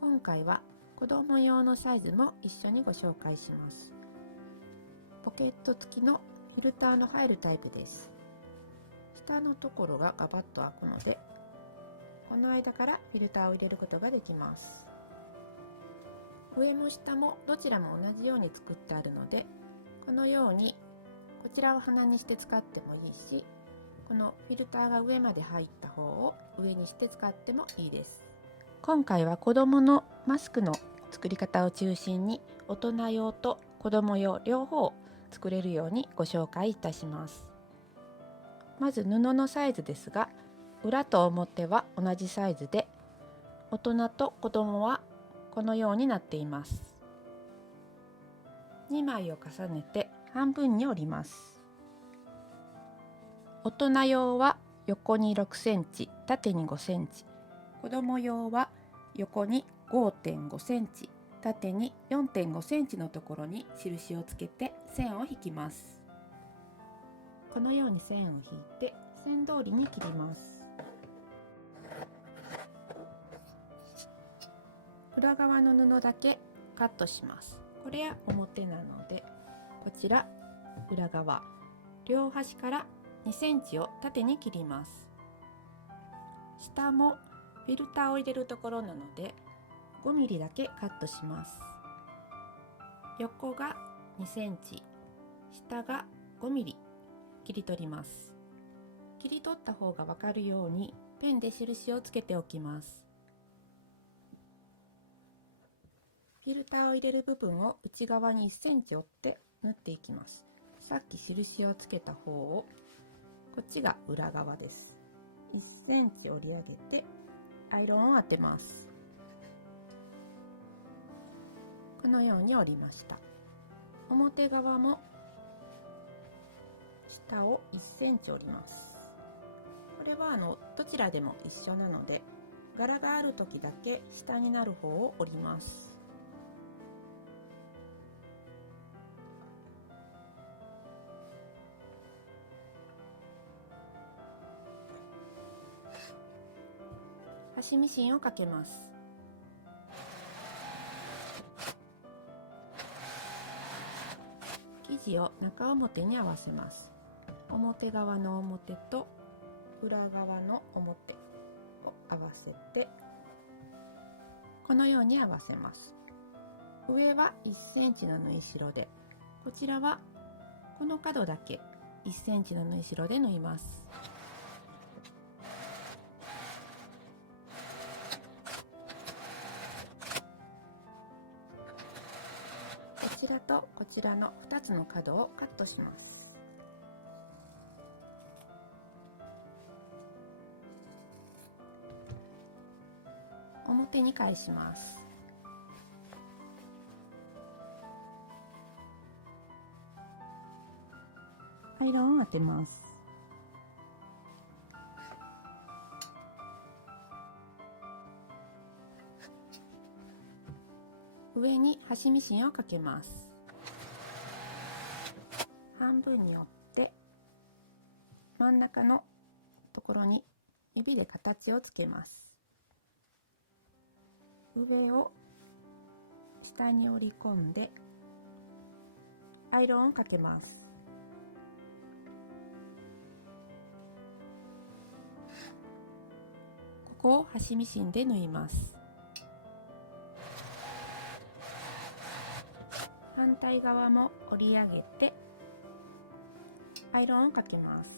今回は子供用のサイズも一緒にご紹介します。ポケット付きのフィルターの入るタイプです。下のところがガバッと開くので、この間からフィルターを入れることができます。上も下もどちらも同じように作ってあるので、このようにこちらを鼻にして使ってもいいし、このフィルターが上まで入った方を上にして使ってもいいです。今回は子供のマスクの作り方を中心に大人用と子供用両方作れるようにご紹介いたします。まず布のサイズですが、裏と表は同じサイズで、大人と子供はこのようになっています。2枚を重ねて半分に折ります。大人用は横に6センチ、縦に5センチ、子供用は横に 5.5 センチ、縦に 4.5 センチのところに印をつけて線を引きます。このように線を引いて線通りに切ります。裏側の布だけカットします。これは表なので、こちら裏側両端から2センチを縦に切ります。下もフィルターを入れるところなので5ミリだけカットします。横が2センチ、下が5ミリ切り取ります。切り取った方が分かるようにペンで印をつけておきます。フィルターを入れる部分を内側に1センチ折って縫っていきます。さっき印をつけた方を、こっちが裏側です。1センチ折り上げてアイロンを当てます。このように折りました。表側も下を1センチ折ります。これはどちらでも一緒なので、柄がある時だけ下になる方を折ります。端ミシンをかけます。生地を中表に合わせます。表側の表と裏側の表を合わせて、このように合わせます。上は1センチの縫い代で、こちらはこの角だけ1センチの縫い代で縫います。こちらとこちらの2つの角をカットします。表に返します。アイロンを当てます。上に端ミシンをかけます。半分に折って真ん中のところに指で形をつけます。上を下に折り込んでアイロンをかけます。ここを端ミシンで縫います。反対側も折り上げてアイロンをかけます。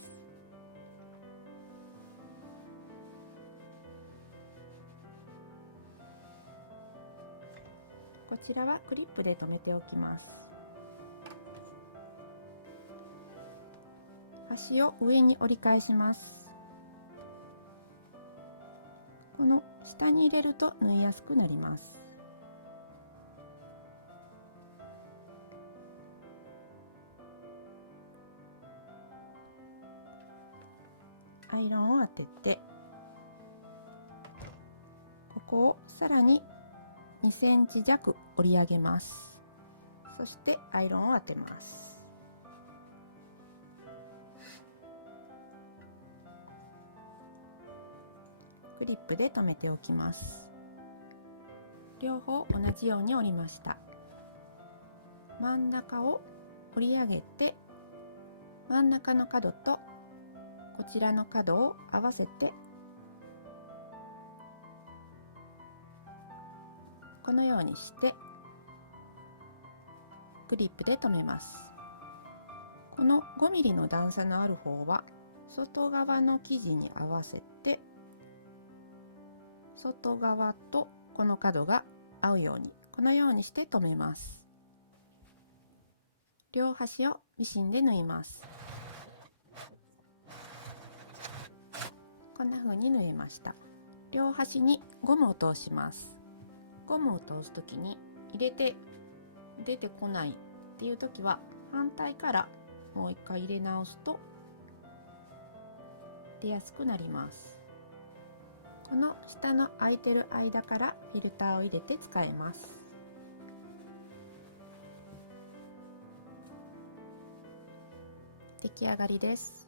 こちらはクリップで留めておきます。端を上に折り返します。この下に入れると縫いやすくなります。アイロンを当てて、ここをさらに2センチ弱折り上げます。そしてアイロンを当てます。クリップで留めておきます。両方同じように折りました。真ん中を折り上げて、真ん中の角とこちらの角を合わせて、このようにしてクリップで留めます。この 5mm の段差のある方は外側の生地に合わせて、外側とこの角が合うように、このようにして留めます。両端をミシンで縫います。こんな風に縫えました。両端にゴムを通します。ゴムを通す時に入れて出てこないっていう時は、反対からもう一回入れ直すと出やすくなります。この下の空いてる間からフィルターを入れて使えます。出来上がりです。